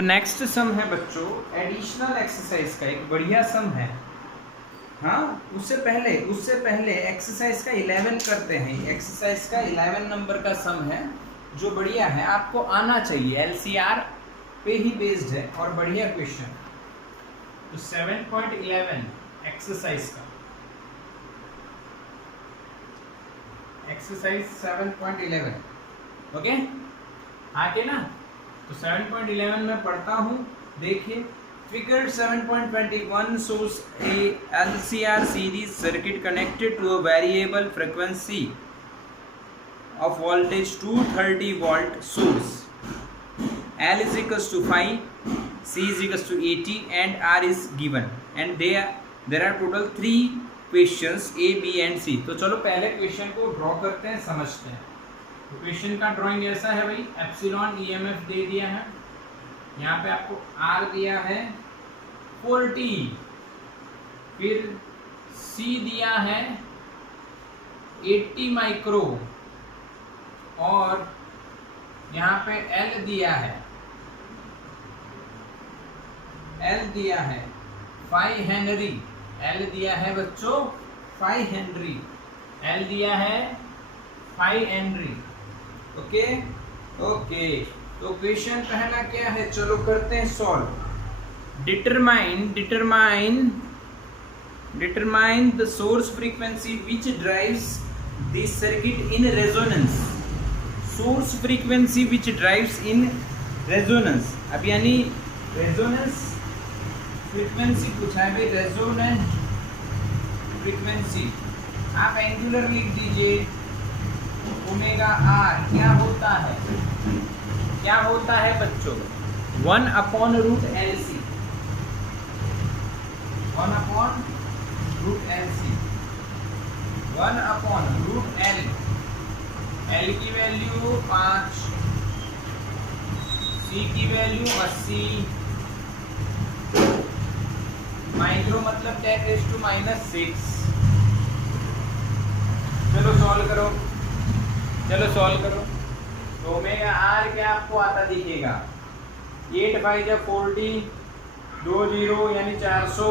तो next sum है बच्चों एडिशनल एक्सरसाइज का, एक बढ़िया सम है। हाँ, उससे पहले एक्सरसाइज का 11 करते हैं। एक्सरसाइज का 11 नंबर का सम है जो बढ़िया है, आपको आना चाहिए, एलसीआर पे ही बेस्ड है और बढ़िया क्वेश्चन। तो 7.11 एक्सरसाइज का, एक्सरसाइज 7.11 ओके, आके ना। तो 7.11 में पढ़ता हूँ, देखिए। Figure 7.21 shows a LCR series circuit connected to a variable frequency of voltage 230 volt source. L is equals to 5, C is equals to 80 and R is given. And there are total 3 questions A, B and C. तो चलो पहले question को draw करते हैं, समझते हैं। तो question का ड्राइंग ऐसा है भाई, एप्सिलॉन EMF दे दिया है, यहाँ पे आपको R दिया है 40, फिर C दिया है 80 माइक्रो और यहाँ पे L दिया है 5 हेनरी। L दिया है बच्चों 5 हेनरी, L दिया है 5 हेनरी। ओके ओके, तो क्वेश्चन पहला क्या है, चलो करते हैं solve. determine the source frequency which drives this circuit in resonance. source frequency which drives in resonance, अब यानी resonance frequency पूछा है भाई, resonant frequency आप एंगुलर लिख दीजिए, ओमेगा आर क्या होता है बच्चों, 1/√LC, 1/√L, L की वैल्यू 5, C की वैल्यू 80, माइक्रो मतलब 10⁻⁻6। चलो सॉल्व करो। तो ओमेगा आर क्या आपको आता दिखेगा, 8 5 जा 40, 2 0 यानी 400,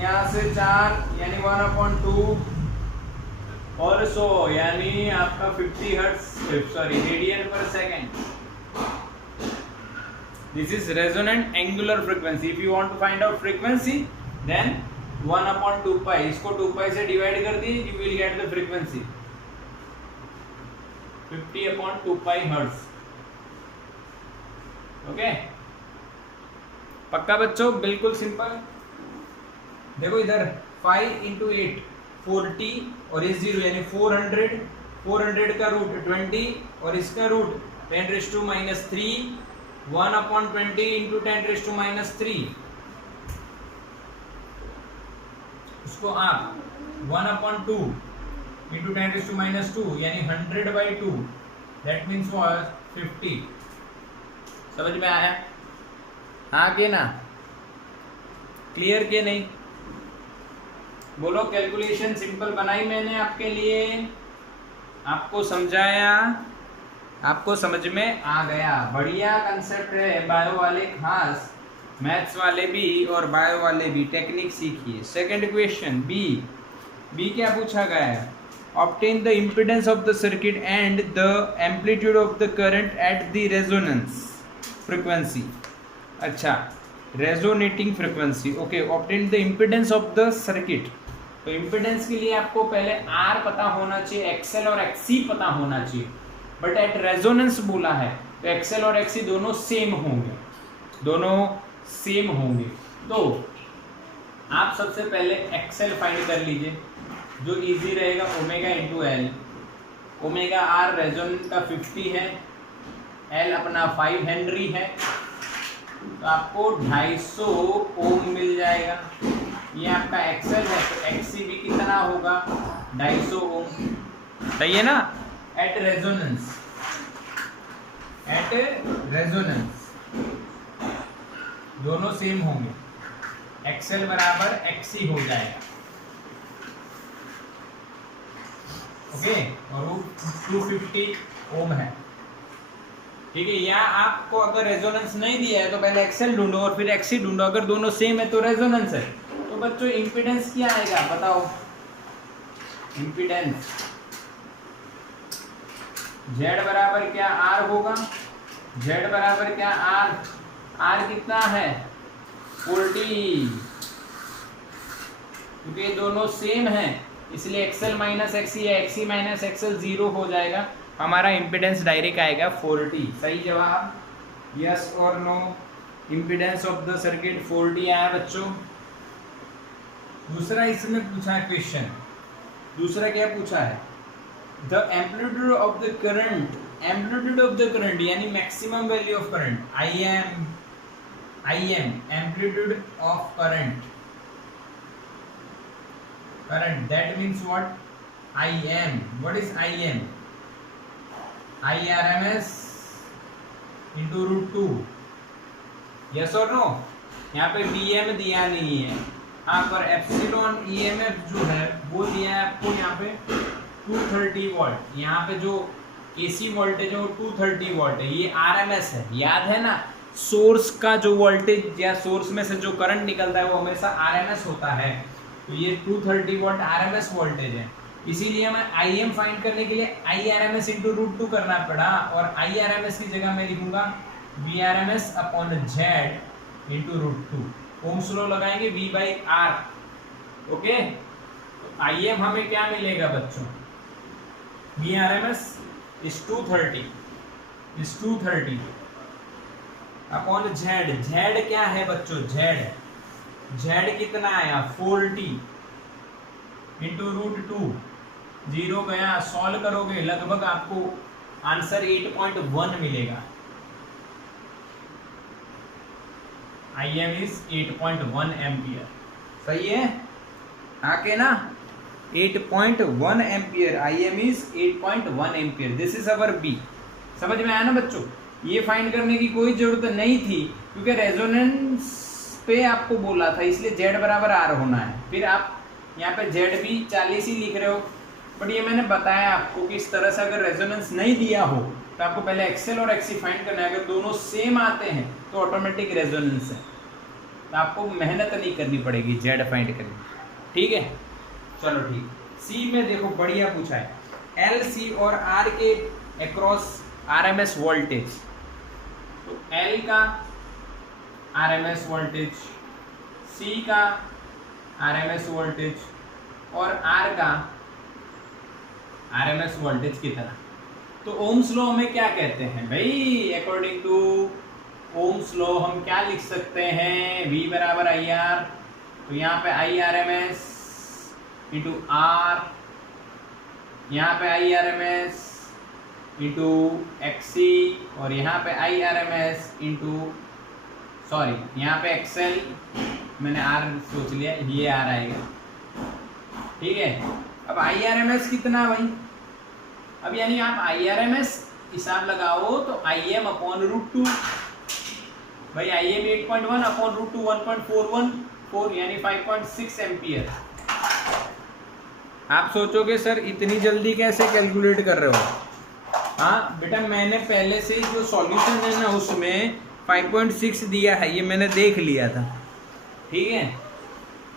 यहाँ से 4 यानी 1/2 और 100 यानी आपका 50 हर्ट्ज रेडियन पर second. This is resonant angular frequency. If you want to find out frequency then 1/2 pi, इसको 2 पाई से डिवाइड कर दी, you will get the frequency 50/2 pi hertz. Okay, पक्का बच्चों, बिल्कुल सिंपल। देखो इधर 5 × 8 40 और ये 0 यानी 400 का रूट 20 और इसका रूट 10⁻³ 1/20 × 10⁻³ उसको आप 1/2 × 10⁻² यानी 100/2, दैट मीन्स वाज 50। समझ में आया? हाँ के ना, क्लियर के नहीं? बोलो, कैलकुलेशन सिंपल बनाई मैंने आपके लिए, आपको समझाया, आपको समझ में आ गया। बढ़िया कंसेप्ट है, बायो वाले खास, मैथ्स वाले भी और बायो वाले भी टेक्निक सीखिए। सेकंड क्वेश्चन बी क्या पूछा गया है, obtain the impedance of the circuit and the amplitude of the current at the resonance frequency. अच्छा, resonating frequency, okay. Obtain the impedance of the circuit, तो इम्पीडेंस के लिए आपको पहले आर पता होना चाहिए, एक्सएल और एक्सी पता होना चाहिए, बट एट रेजोनेंस बोला है तो एक्सएल और एक्सी दोनों सेम होंगे। तो आप सबसे पहले एक्सएल फाइंड कर लीजिए, जो इजी रहेगा, omega × L. Omega R resonance का 50 है, एल अपना 5 हेनरी है, तो आपको 250 ओम मिल जाएगा। ये आपका एक्सएल है, तो एक्सी भी कितना होगा, 250 ओम। सही है ना? एट रेजोनेंस दोनों सेम होंगे, एक्सएल बराबर एक्सी हो जाएगा। ओके, और वो 250 ओम है। ठीक है, या आपको अगर रेजोनेंस नहीं दिया है तो पहले एक्सएल ढूंढो और फिर एक्सी ढूंढो, अगर दोनों सेम है तो रेजोनेंस है। तो बच्चों इम्पीडेंस क्या आएगा बताओ, इम्पीडेंस Z बराबर क्या R होगा, Z बराबर क्या R, R कितना है 40, क्योंकि ये दोनों सेम है इसलिए एक्सएल माइनस एक्सी या एक्सी माइनस एक्सएल 0 हो जाएगा, हमारा इम्पीडेंस डायरेक्ट आएगा 40। सही जवाब, यस और no, impedance of the circuit 40 आया बच्चों। दूसरा इसमें पूछा है क्वेश्चन, दूसरा क्या पूछा है, the amplitude of the current, amplitude of the current यानी maximum value of current, I m amplitude of current, current, that means what, Im, what is Im, IRMS into root 2, yes or no, यहाँ पे Bm दिया नहीं है, हाँ पर epsilon EMF जो है वो दिया है आपको यहाँ पे 230 वोल्ट, यहाँ पे जो AC वोल्टेज है वो 230 वोल्ट है, ये RMS है, याद है ना, सोर्स का जो वोल्टेज या सोर्स में से जो करंट निकलता है वो हमेशा RMS होता है, तो ये 230 वोल्ट RMS वोल्टेज है, इसीलिए हमें Im फाइंड करने के लिए IRMS इंटू रूट 2 करना पड़ा, और IRMS की जगह मैं लिखूंगा VRMS upon Z into root 2, Ohm's law लगाएंगे V बाई R, ओके। तो Im हमें क्या मिलेगा बच्चों, VRMS is 230 upon Z, Z क्या है बच्चों, Z कितना आया 40 इंटू रूट 2, 0 गया, सॉल्व करोगे लगभग आपको आंसर 8.1 मिलेगा, Im इज 8.1 एम्पियर, सही है आके ना 8.1 ampere, Im is 8.1 ampere, this is our b. समझ में आया ना बच्चों, ये फाइंड करने की कोई जरूरत नहीं थी क्योंकि रेजोनेंस पे आपको बोला था, इसलिए Z बराबर R होना है, फिर आप यहाँ पे Z भी 40 ही लिख रहे हो, बट ये मैंने बताया आपको कि इस तरह से अगर रेजोनेंस नहीं दिया हो तो आपको पहले एक्सएल और एक्सी फाइंड करना है, अगर दोनों सेम आते हैं तो ऑटोमेटिक रेजोनेंस है, तो आपको मेहनत नहीं करनी पड़ेगी Z फाइंड करने, ठीक है। चलो ठीक, सी में देखो बढ़िया पूछा है, L, C और R के अक्रॉस RMS वोल्टेज, तो L का RMS वोल्टेज, C का RMS वोल्टेज और R का RMS वोल्टेज की तरह, तो ओम्स लॉ में क्या कहते हैं भाई, अकॉर्डिंग टू ओम्स लॉ हम क्या लिख सकते हैं, V बराबर IR, तो यहाँ पे IRMS इंटू R, यहाँ पे IRMS इंटू XC और यहाँ पे IRMS इंटू सॉरी यहाँ पे एक्सेल, मैंने R सोच लिया, ये R आएगा, ठीक है। अब IRMS कितना भाई, अब यानी आप IRMS हिसाब लगाओ तो Im अपॉन रूट 2, भाई Im 8.1 अपॉन रूट 2 1.414 यानी 5.6 एम्पियर। आप सोचोगे सर इतनी जल्दी कैसे कैलकुलेट कर रहे हो, हाँ बेटा मैंने पहले से ही जो सॉल्यूशन है ना उसमें 5.6 दिया है, ये मैंने देख लिया था, ठीक है,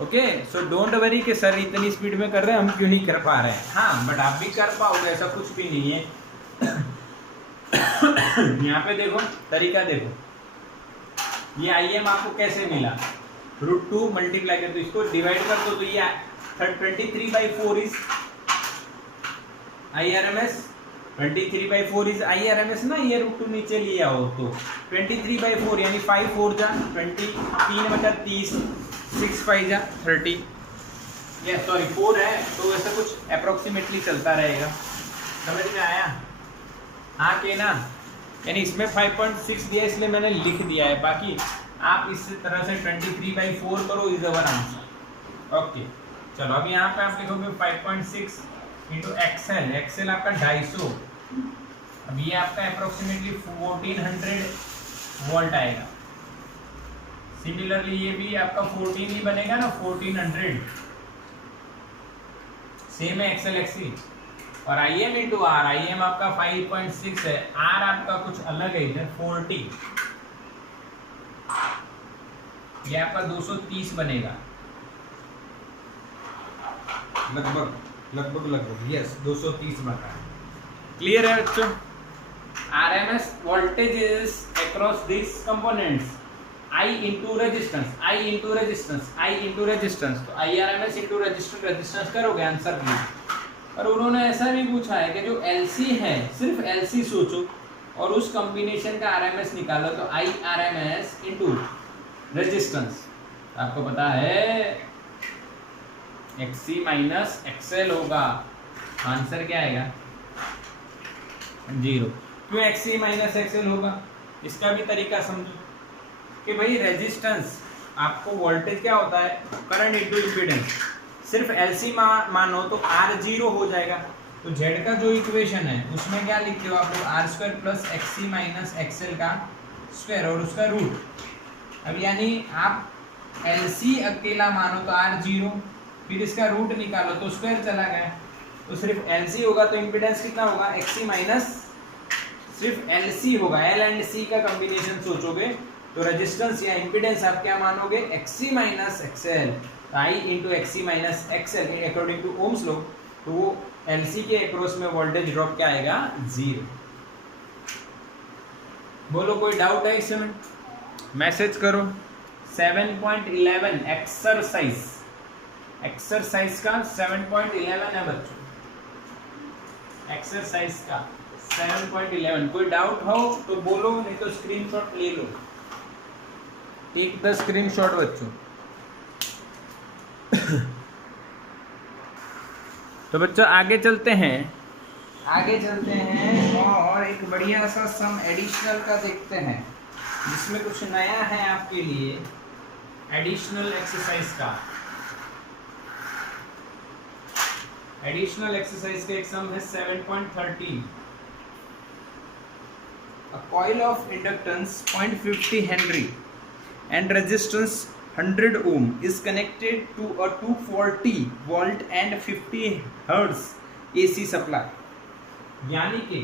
ओके। सो डोंट वरी कि सर इतनी स्पीड में कर रहे हैं हम क्यों नहीं कर पा रहे हैं, हाँ बट आप भी कर पाओगे, ऐसा कुछ भी नहीं है। यहाँ पे देखो तरीका देखो, ये Im आपको कैसे मिला, रूट 2 मल्टीप्लाई कर दो, इसको डिवाइड कर दो, तो ये 23/4 इज IRMS, 23/4 इज IRMS ना, ये रूट 2 नीचे लिया हो तो 23/4 यानी 5 4 जा 20, 3/30, 6 5 जा 30, ये सॉरी 4 है तो ऐसा कुछ अप्रोक्सीमेटली चलता रहेगा, समझ में आया आके ना, यानी इसमें 5.6 दिया इसलिए मैंने लिख दिया है, बाकी आप इस तरह से 23/4 करो, इज अवर आंसर, ओके। चलो अब यहाँ पे आप लिखोगे 5.6 इंटू एक्सएल, एक्सएल आपका 250, अब ये आपका अप्रोक्सीमेटली 1400 वोल्ट आएगा, सिमिलरली ये भी आपका 14 ही बनेगा ना, 1400, सेम है एक्सएल एक्सी, और IM इंटू आर, IM आपका 5.6 है, आर आपका कुछ अलग है इधर 40, ये आपका 230 बनेगा लगभग यस 230 बन रहा है। क्लियर है बच्चों? RMS voltage is across this components I into resistance, I into resistance, I into resistance, तो IRMS इंटू रेजिस्टेंस करोगे आंसर प्लीज। और उन्होंने ऐसा भी पूछा है कि जो LC है, सिर्फ LC सोचो और उस कॉम्बिनेशन का RMS निकालो, तो IRMS इंटू रेजिस्टेंस, आपको पता है XC माइनस XL होगा, आंसर क्या आएगा 0। क्यों XC माइनस XL होगा? इसका भी तरीका समझो कि भाई रेजिस्टेंस आपको वोल्टेज क्या होता है, करंट इंटू इम्पीडेंस, सिर्फ LC मानो तो R 0 हो जाएगा। तो Z का जो इक्वेशन है उसमें क्या लिखते हो आप लोग, R square plus XC minus XL का स्क्वायर और उसका रूट। अब यानी आप LC अकेला मानो तो R 0, फिर इसका रूट निकालो तो स्क्वायर चला गया, तो सिर्फ LC होगा तो इम्पीडेंस कितना होगा, XC माइनस सिर्फ LC होगा। L एंड C का कॉम्बिनेशन सोचोगे तो रेजिस्टेंस या इम्पीडेंस आप क्या मानोगे, XC minus XL, I into XC minus XL according to Ohm's law, तो वो LC के अक्रॉस में वोल्टेज ड्रॉप क्या आएगा 0। बोलो कोई डाउट है इसमें? मैसेज करो। 7.11 एक्सरसाइज का 7.11 है बच्चों, एक्सरसाइज का 7.11। कोई डाउट हो तो बोलो, नहीं तो स्क्रीनशॉट ले लो। टेक द स्क्रीनशॉट बच्चों। तो बच्चों आगे चलते हैं और एक बढ़िया सा सम एडिशनल का देखते हैं, जिसमें कुछ नया है आपके लिए। एडिशनल एक्सरसाइज का एक सम है 7.13। A coil of inductance 0.50 Henry and resistance 100 ohm is connected to a 240 volt and 50 hertz AC supply। यानी कि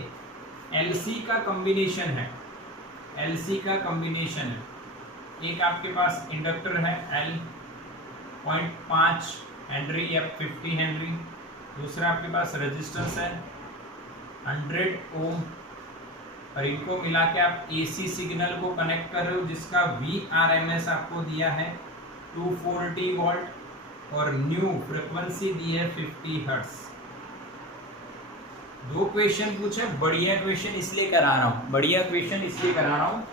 LC का कॉम्बिनेशन है, एक आपके पास इंडक्टर है L 0.5 हेनरी या 50 हेनरी, दूसरा आपके पास रेजिस्टेंस है 100 ओम, और इनको मिला के आप AC सिग्नल को कनेक्ट कर रहे हो, जिसका VRMS आपको दिया है 240 वोल्ट और न्यू फ्रीक्वेंसी दी है 50 हर्ट्ज। दो क्वेश्चन पूछे, बढ़िया क्वेश्चन इसलिए करा रहा हूँ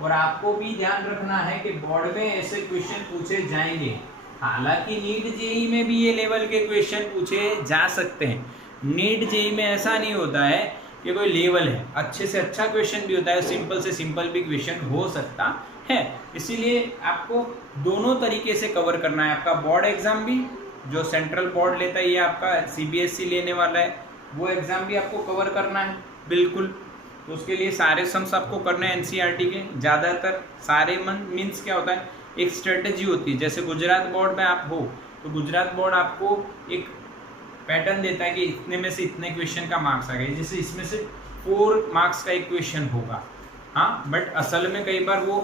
और आपको भी ध्यान रखना है कि बोर्ड में ऐसे क्वेश्चन पूछे जाएंगे। हालांकि नीट जेई में भी ये लेवल के क्वेश्चन पूछे जा सकते हैं। नीट जेई में ऐसा नहीं होता है कि कोई लेवल है, अच्छे से अच्छा क्वेश्चन भी होता है, सिंपल से सिंपल भी क्वेश्चन हो सकता है। इसीलिए आपको दोनों तरीके से कवर करना है। आपका बोर्ड एग्जाम भी जो सेंट्रल बोर्ड लेता है, ये आपका CBSE लेने वाला है, वो एग्जाम भी आपको कवर करना है बिल्कुल। तो उसके लिए सारे सम्स आपको करने हैं NCERT के ज़्यादातर। सारे मीन्स क्या होता है, एक स्ट्रेटेजी होती है। जैसे गुजरात बोर्ड में आप हो तो गुजरात बोर्ड आपको एक पैटर्न देता है कि इतने में से इतने क्वेश्चन का मार्क्स आ गए, जैसे इसमें से 4 मार्क्स का एक क्वेश्चन होगा। हाँ, बट असल में कई बार वो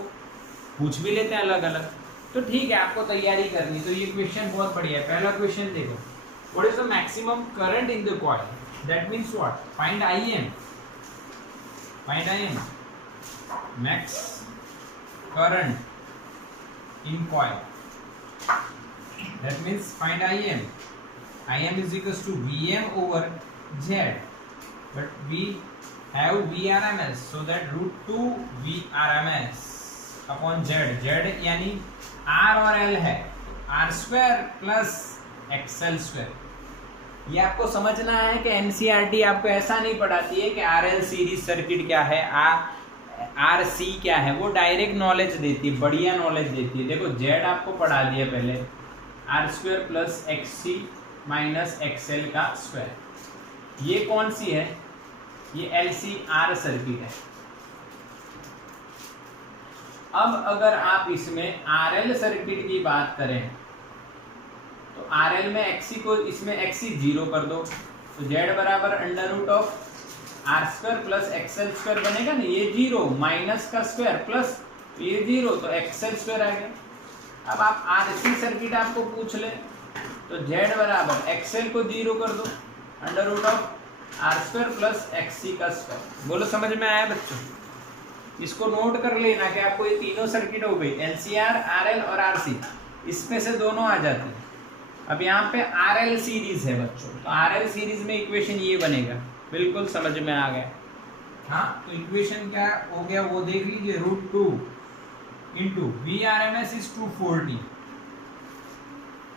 पूछ भी लेते हैं अलग अलग। तो ठीक है, आपको तैयारी करनी, तो ये क्वेश्चन बहुत बढ़िया है। पहला क्वेश्चन देखो, what is the maximum current in the coil, that means what, find IM, max current in coil, that means find IM is equals to VM over Z, but we have VRMS, so that √2 VRMS upon Z यानी R और L है, R square plus XL square. ये आपको समझना है कि NCERT आपको ऐसा नहीं पढ़ाती है कि RL सीरीज सर्किट क्या है, RC क्या है, वो डायरेक्ट नॉलेज देती है, बढ़िया नॉलेज देती है। देखो Z आपको पढ़ा दिया पहले, R square plus XC minus XL का स्क्वायर। ये कौन सी है, ये LCR सर्किट है। अब अगर आप इसमें RL सर्किट की बात करें तो RL में XC को इसमें XC 0 कर दो, तो z बराबर under root of r square plus XL square बनेगा ना, ये 0 माइनस का स्क्वायर प्लस ये 0 तो एक्सएल स्क्वायर आ गया। अब आप आरसी सर्किट आपको पूछ ले तो z बराबर एक्सएल को 0 कर दो, under root of r square plus XC का स्क्वायर। बोलो समझ में आया बच्चों? इसको नोट कर लेना कि आपको ये तीनों सर्किट हो गई, एलसीआर, आरएल और आरसी, इसमें से दोनों आ जाते हैं। अब यहाँ पे आरएल सीरीज है बच्चों, तो आरएल सीरीज में इक्वेशन ये बनेगा, बिल्कुल समझ में आ गया। हाँ, तो इक्वेशन क्या हो गया वो देख लीजिए, √2 into V R M S is 240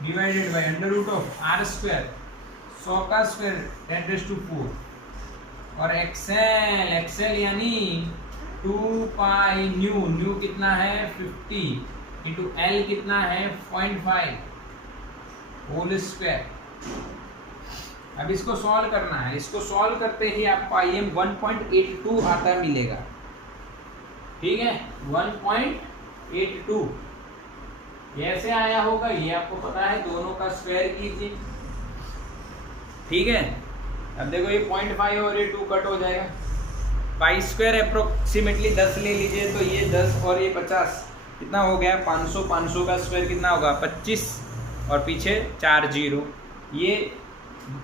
divided by under root of r square 100 का स्क्वायर 10⁻⁴ और एक्सएल, एक्सएल यानी 2 पाई न्यू कितना है 50 इंटू एल कितना है 0.5 होल स्क्वायर। अब इसको सॉल्व करना है, इसको सॉल्व करते ही आपको IM 1.82 आता मिलेगा, ठीक है 1.82 कैसे आया होगा ये आपको पता है, दोनों का स्क्वायर कीजिए, ठीक है। अब देखो ये 0.5 और ये 2 कट हो जाएगा, पाई स्क्वायर अप्रोक्सीमेटली 10 ले लीजिए तो ये 10 और ये 50 कितना हो गया 500, 500 का स्क्वायर कितना होगा 25 और पीछे 4 0, ये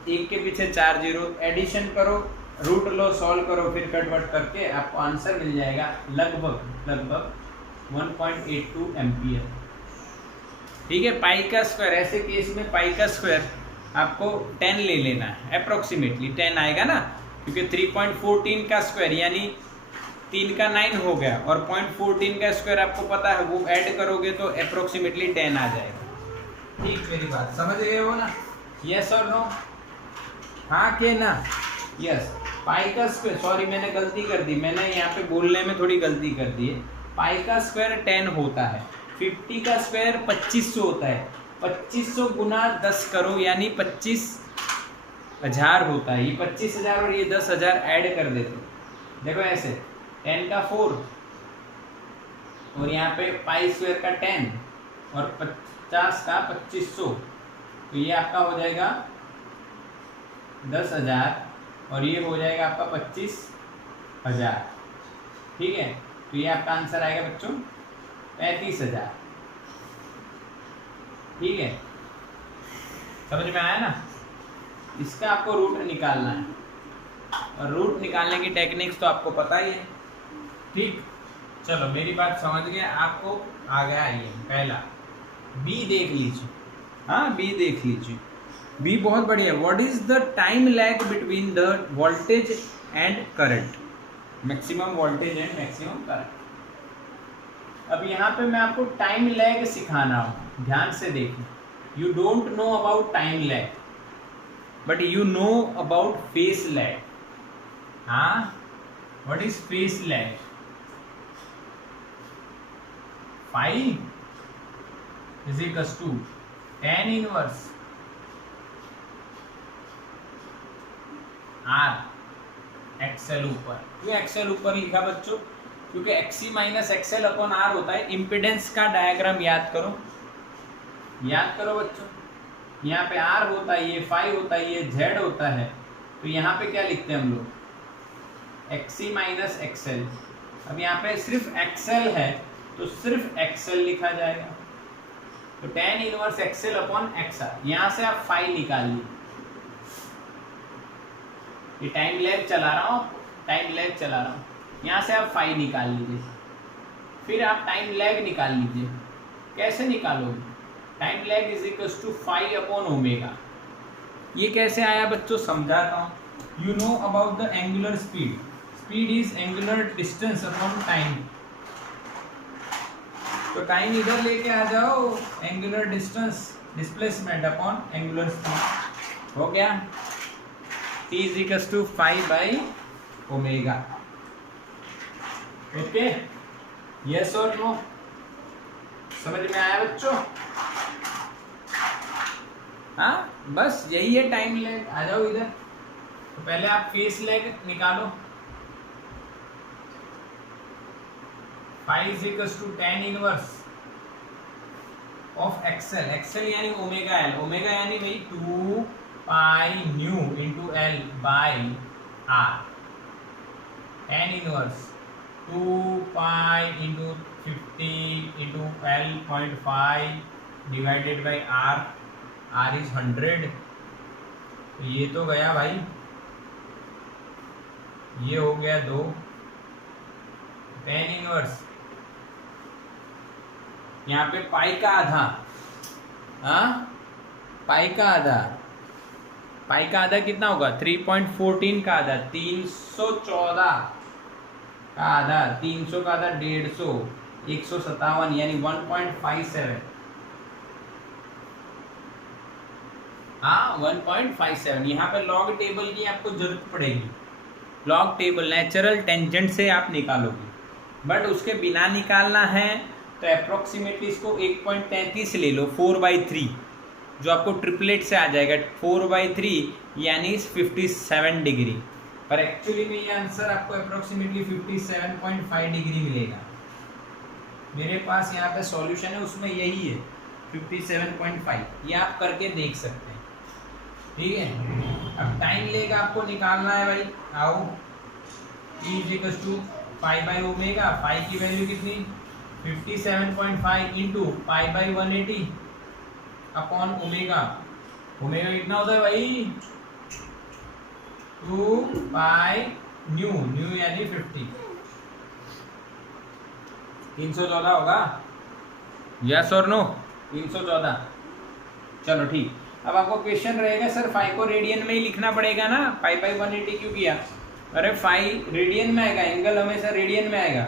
एक के पीछे 4 0, एडिशन करो, रूट लो, सॉल्व करो, फिर कटवट करके आपको आंसर मिल जाएगा लगभग 1.82 एम्पियर, ठीक है। पाई का स्क्वायर, ऐसे केस में पाई का स्क्वायर आपको 10 ले लेना है, अप्रोक्सीमेटली 10 आएगा ना, क्योंकि 3.14 का स्क्वायर यानी 3 का 9 हो गया और 0.14 का स्क्वायर आपको पता है, वो ऐड करोगे तो अप्रोक्सीमेटली 10 आ जाएगा। ठीक, मेरी बात समझ गए हो ना? यस और नो? हाँ के ना? यस। पाई का स्क्वायर, सॉरी मैंने गलती कर दी, मैंने यहाँ पे बोलने में थोड़ी गलती कर दी है। पाई का स्क्वायर 10 होता है, 50 का स्क्वायर 2500 होता है, 2500 गुना 10 करो यानी 25,000 होता है। ये 25,000 और ये 10,000 ऐड कर देते, देखो ऐसे 10 का 4 और यहाँ पे पाई स्क्वायर का 10 और 50 का 2500, तो ये आपका हो जाएगा 10,000 और ये हो जाएगा आपका 25,000, ठीक है। तो ये आपका आंसर आएगा बच्चों 35,000, ठीक है। समझ में आया ना? इसका आपको रूट निकालना है और रूट निकालने की टेक्निक्स तो आपको पता ही है, ठीक। चलो मेरी बात समझ गए आपको, आ गया ये पहला। बी देख लीजिए, हाँ बी देख लीजिए, बी बहुत बढ़िया। What is the time lag between the voltage and current, maximum voltage and maximum current. अब यहाँ पे मैं आपको टाइम लैग सिखाना हूँ, ध्यान से देखना। You don't know about time lag but you know about phase lag. हाँ, what is phase lag? 5 is equals to tan inverse R XL ऊपर। क्यों XL ऊपर लिखा बच्चों? क्योंकि XC minus XL upon R होता है। इम्पिडेंस का डायग्राम याद करो बच्चों। यहाँ पे R होता है, ये 5 होता है, ये Z होता है, तो यहाँ पे क्या लिखते हैं हम लोग? XC minus XL। अब यहाँ पे सिर्फ XL है तो सिर्फ XL लिखा जाएगा, तो tan inverse XL upon XR। यहाँ से आप 5 निकाल लीजिए, ये टाइम लैग चला रहा हूँ, यहाँ से आप 5 निकाल लीजिए, फिर आप टाइम लैग निकाल लीजिए। कैसे निकालोगे? Time lag is equal to 5 upon omega. ये कैसे आया बच्चों, समझाता हूँ। You know about the angular speed, speed is angular distance upon time. तो टाइम इधर लेके आ जाओ, angular distance displacement upon angular speed हो गया। T is equal to 5 by omega. Okay, yes और नो? समझ में आया बच्चों? हाँ, बस यही है टाइम लैग। आ जाओ इधर, तो पहले आप फेस लैग निकालो। 5 is equal to tan inverse of XL, XL यानी ओमेगा L, ओमेगा यानी भाई 2 pi nu into L by r, tan inverse 2 pi into 50 into L.5 divided by r, r is 100। तो ये तो गया भाई, ये हो गया 2 tan इनवर्स, यहाँ पे पाई का आधा, हाँ पाई का आधा, पाई का आधा कितना होगा 3.14 का आधा 314 का आधा, 300 का आधा 150, 157 यानी 1.57, हाँ 1.57। यहाँ पे लॉग टेबल की आपको जरूरत पड़ेगी, लॉग टेबल नेचुरल टेंजेंट से आप निकालोगे, बट उसके बिना निकालना है तो अप्रोक्सीमेटली इसको 1.33 ले लो 4/3, जो आपको ट्रिपलेट से आ जाएगा 4/3 यानी 57 डिग्री, पर एक्चुअली में ये आंसर आपको अप्रोक्सीमेटली 57.5 डिग्री मिलेगा। मेरे पास यहाँ पे सॉल्यूशन है, उसमें यही है 57.5, ये आप करके देख सकते हैं, ठीक है। अब टाइम लेगा आपको निकालना है भाई, आओ E = π/ओमेगा, पाई की वैल्यू कितनी 57.5 इंटू π/180 अपॉन ओमेगा, ओमेगा कितना होता है भाई 2 पाई न्यू, न्यू यानी 50, 314 होगा, यस और नो 314। चलो ठीक, अब आपको क्वेश्चन रहेगा सर फाई को रेडियन में ही लिखना पड़ेगा ना, π/180 क्यों किया, अरे फाई रेडियन में आएगा, एंगल हमेशा रेडियन में आएगा,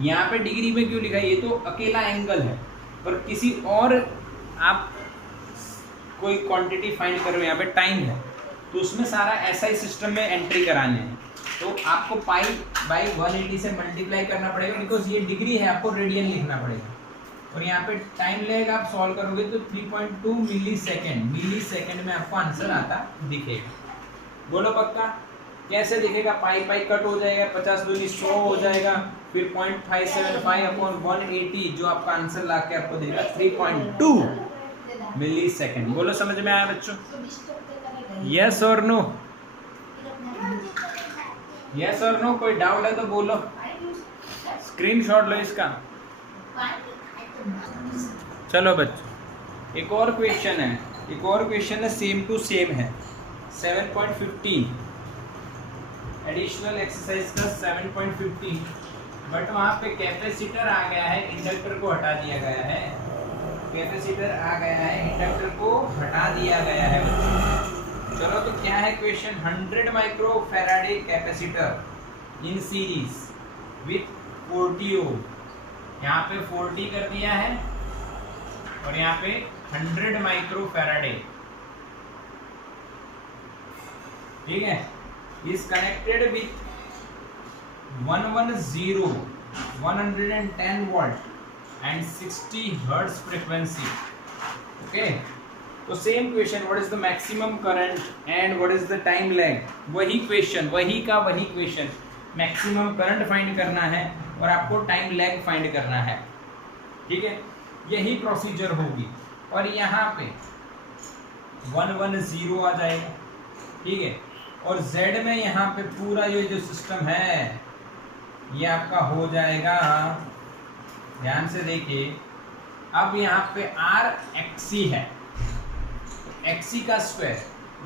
यहाँ पे डिग्री में क्यों लिखा है, ये तो अकेला एंगल है, पर किसी और आप कोई क्वांटिटी फाइंड करो, यहाँ पे टाइम है तो उसमें सारा ऐसा ही सिस्टम में एंट्री कराने हैं, तो आपको π/180 से मल्टीप्लाई करना पड़ेगा, बिकॉज ये डिग्री है, आपको रेडियन लिखना पड़ेगा, और यहाँ पे टाइम लगेगा, आप सॉल्व करोगे तो 3.2 मिली सेकेंड में आपको आंसर आता दिखेगा। बोलो पक्का, कैसे दिखेगा, पाई कट हो जाएगा, 50 दूनी 100 हो जाएगा, फिर 0.575 अपॉन 180 जो आपका आंसर ला के आपको देगा 3.2 मिली सेकेंड। बोलो समझ में आया बच्चों, यस और नो, यस और नो, कोई डाउट है तो बोलो, स्क्रीनशॉट लो इसका। चलो बच्चों एक और क्वेश्चन है, एक और क्वेश्चन है, सेम टू सेम है, 7.15 एडिशनल एक्सरसाइज का 7.15, बट वहाँ पे कैपेसिटर आ गया है, इंडक्टर को हटा दिया गया है, कैपेसिटर आ गया है, इंडक्टर को हटा दिया गया है बच्चों। चलो तो क्या है question, 100 micro Faraday capacitor in series with 40 ओम, यहाँ पे 40 कर दिया है और यहाँ पे 100 माइक्रो फैराडे, ठीक है, is connected with 110 volt and 60 hertz frequency, okay। तो same question, what is the maximum current and what is the time lag, वही क्वेश्चन, वही का वही क्वेश्चन, मैक्सिमम करंट फाइंड करना है और आपको टाइम लैग फाइंड करना है, ठीक है, यही प्रोसीजर होगी, और यहाँ पे 110 आ जाएगा, ठीक है, और Z में यहाँ पे पूरा ये जो सिस्टम है ये आपका हो जाएगा, ध्यान से देखिए, अब यहाँ पे R XC है, XC का स्क्वायर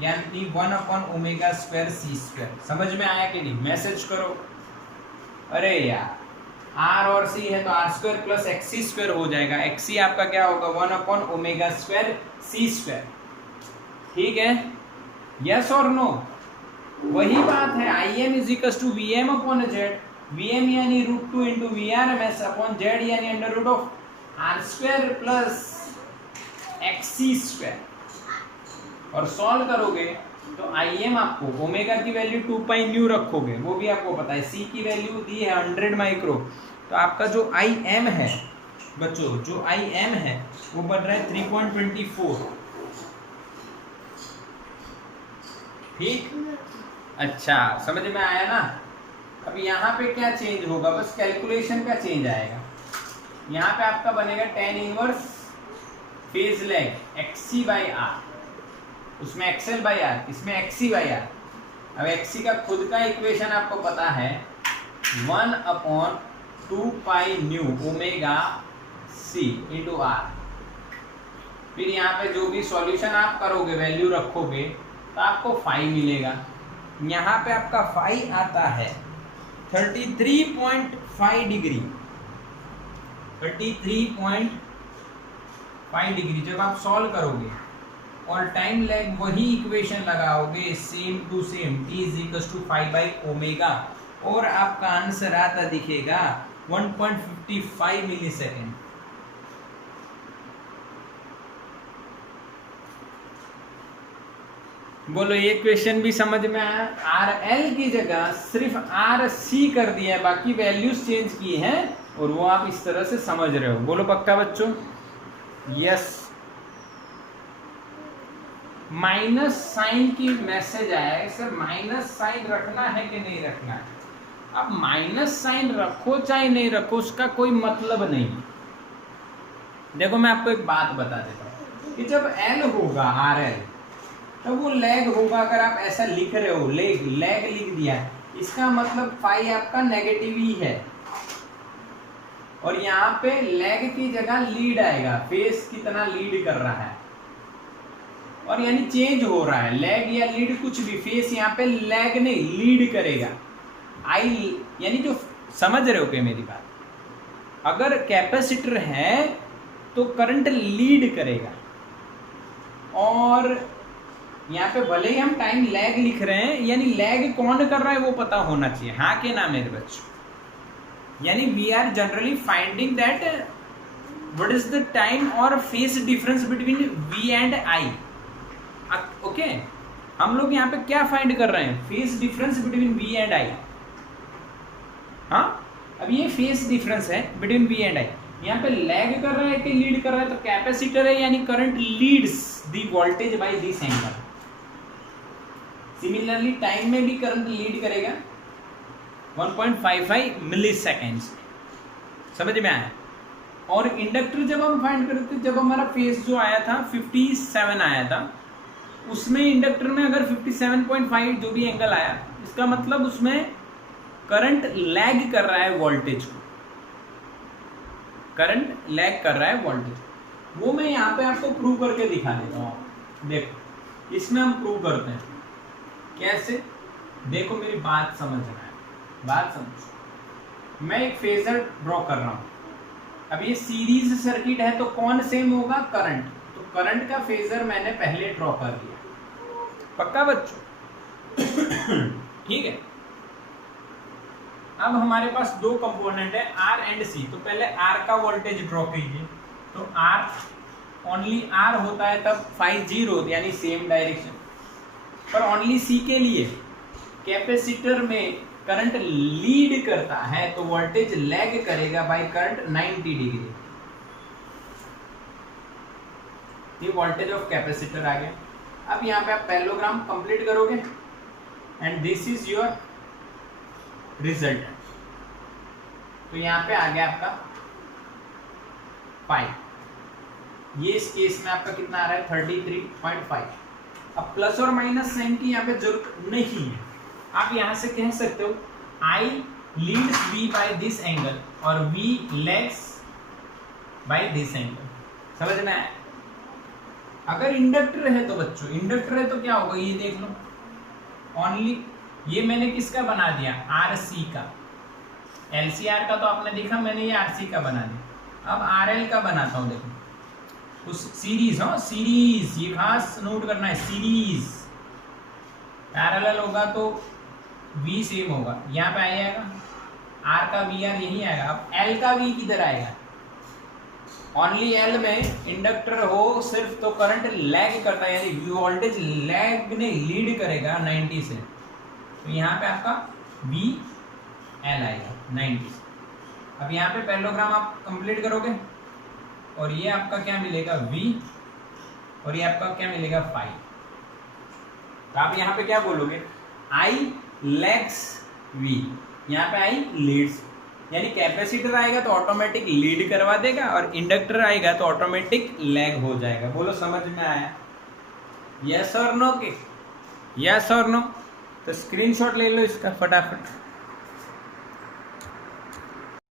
यानी 1/ω² C², समझ में आया कि नहीं, मैसेज करो, अरे यार R और C है तो R² + XC² हो जाएगा, XC आपका क्या होगा 1/ω² C², ठीक है, यस और नो, वही बात है, Im = Vm/Z, Vm यानी √2 × Vrms अपॉन Z यानी √R² + XC², और सॉल्व करोगे तो Im आपको ओमेगा की वैल्यू 2 पाई न्यू रखोगे, वो भी आपको पता है, C की वैल्यू दी है 100 माइक्रो, तो आपका जो Im है बच्चों, जो Im है वो बन रहा है 3.24, ठीक, अच्छा समझ में आया ना। अब यहाँ पे क्या चेंज होगा, बस कैलकुलेशन का चेंज आएगा, यहाँ पे आपका बनेगा tan inverse phase lag XC/R, उसमें एक्सएल बाई आर, इसमें एक्सी बाई आर। अब एक्सी का खुद का इक्वेशन आपको पता है 1/2 pi nu omega C into r. फिर यहाँ पे जो भी सॉल्यूशन आप करोगे, वैल्यू रखोगे, तो आपको फाई मिलेगा। यहाँ पे आपका फाई आता है 33.5 डिग्री, 33.5 डिग्री। जब आप सॉल्व करोगे और टाइम लैग वही इक्वेशन लगाओगे same to same, t is to 5/ओमेगा, और आपका आंसर आता दिखेगा 1.55 मिली सेकेंड। बोलो ये क्वेश्चन भी समझ में आया? आर एल की जगह सिर्फ आर सी कर दिया है, बाकी वैल्यूज चेंज की हैं, और वो आप इस तरह से समझ रहे हो। बोलो पक्का बच्चों? यस। माइनस साइन की मैसेज आया है, सर माइनस साइन रखना है कि नहीं रखना है? अब माइनस साइन रखो चाहे नहीं रखो, उसका कोई मतलब नहीं। देखो मैं आपको एक बात बता देता हूँ कि जब एल होगा आर एल, तो वो लैग होगा। अगर आप ऐसा लिख रहे हो, लैग लिख दिया है, इसका मतलब फाई आपका नेगेटिव ही है, और यहाँ पे लैग की जगह लीड आएगा, फेस कितना लीड कर रहा है, और यानी चेंज हो रहा है। लैग या लीड कुछ भी, फेस यहाँ पे लैग नहीं लीड करेगा। आई यानी जो, समझ रहे हो क्या मेरी बात? अगर कैपेसिटर है तो करंट लीड करेगा, और यहाँ पे भले ही हम टाइम लैग लिख रहे हैं, यानी लैग कौन कर रहा है वो पता होना चाहिए। हाँ के ना मेरे बच्चों? यानी we are generally finding that what is the time और phase difference between V and I. Okay, हम लोग यहाँ पे क्या फाइंड कर रहे हैं? Phase difference between V and I. हाँ, अब ये फेस डिफरेंस है बिटवीन वी एंड आई। यहाँ पे लैग कर रहा है कि लीड कर रहा है? तो कैपेसिटर है, यानी current leads the voltage bye this angle. Similarly time में भी करंट लीड करेगा 1.55 मिली सेकेंड्स। समझ में आया? और इंडक्टर जब हम फाइंड करते, जब हमारा फेस जो आया था 57 आया था, उसमें इंडक्टर में अगर 57.5 जो भी एंगल आया, इसका मतलब उसमें करंट लैग कर रहा है वोल्टेज को, करंट लैग कर रहा है वोल्टेज। वो मैं यहाँ पे आपको प्रूव करके दिखा देता हूँ। देखो इसमें हम प्रूव करते हैं कैसे। देखो मेरी बात समझना है, बात समझो। मैं एक फेजर ड्रॉ कर रहा हूँ। अब ये सीरीज सर्किट है, तो कौन सेम होगा? करंट। तो करंट का फेजर मैंने पहले ड्रॉ कर लिया। पक्का बच्चों? ठीक है। अब हमारे पास दो कंपोनेंट है, आर एंड सी। तो पहले आर का वोल्टेज ड्रॉ कीजिए। तो आर, ओनली आर होता है तब फाई जीरो, यानी सेम डायरेक्शन। पर ओनली सी के लिए कैपेसिटर में करंट लीड करता है, तो वोल्टेज लैग करेगा बाय करंट 90 डिग्री। ये वोल्टेज ऑफ कैपेसिटर आ गया। अब यहाँ पे आप पैरेललोग्राम कंप्लीट करोगे, and this is your result. तो यहाँ पे आ गया आपका पाई। ये इस केस में आपका कितना आ रहा है? 33.5। अब प्लस और माइनस साइन की यहाँ पे जरूरत नहीं है। आप यहाँ से कह सकते हो I leads V by this angle और V lags by this angle. समझ में आया? अगर इंडक्टर है तो बच्चों, इंडक्टर है तो क्या होगा ये देख लो। ओनली ये मैंने किसका बना दिया? RC का। LCR का तो आपने देखा, मैंने ये RC का बना दिया। अब RL का बनाता हूँ। देखो उस सीरीज, हो सीरीज, ये खास नोट करना है। सीरीज पैरेलल होगा तो V सेम होगा, यहाँ पे आएगा R का VR यही आएगा। अब L का V किधर आएगा? ओनली L में इंडक्टर हो सिर्फ तो करंट लैग करता है, यानी वोल्टेज लैग ने लीड करेगा 90 से। तो यहाँ पे आपका VL आएगा 90 से। अब यहाँ पे पैरेललोग्राम आप कंप्लीट करोगे और ये आपका क्या मिलेगा? V, और ये आपका क्या मिलेगा? फाई। तो आप यहाँ पे क्या बोलोगे? I लैग्स V, यहाँ पे I लीड्स, यानी कैपेसिटर आएगा तो ऑटोमेटिक लीड करवा देगा और इंडक्टर आएगा तो ऑटोमेटिक लैग हो जाएगा। बोलो समझ में आया? यस और नो के, यस और नो। तो स्क्रीनशॉट ले लो इसका फटाफट।